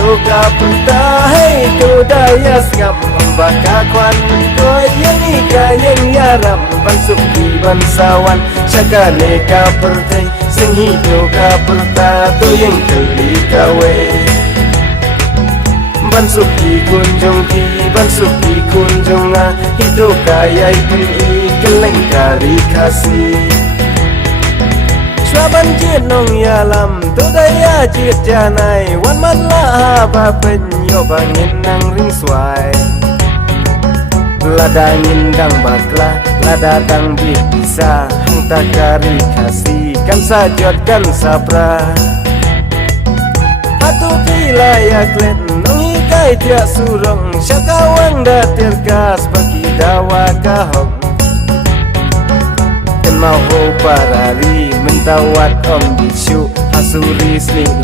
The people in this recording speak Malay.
hidup kapentahai ku daya ngam baka kwan ko yang ika yang yaram bansuk di bansawan syakale kapertai sing hidup kaperta tu yang keli kawe bansuk di kunjung hidup kaya pun ikeleng kari kasih Swaban jit nong yalam tu daya jit janai wan man la ba penyo bangin nang ring swai ladangin dang bakla lada dang bisa hang takari kasih kan sajot kan sabra atu pilaya klen nong hikai tiak surong syakawang datir kas bagi dawa kahong mau parari mentawat om bisu hasuri slilang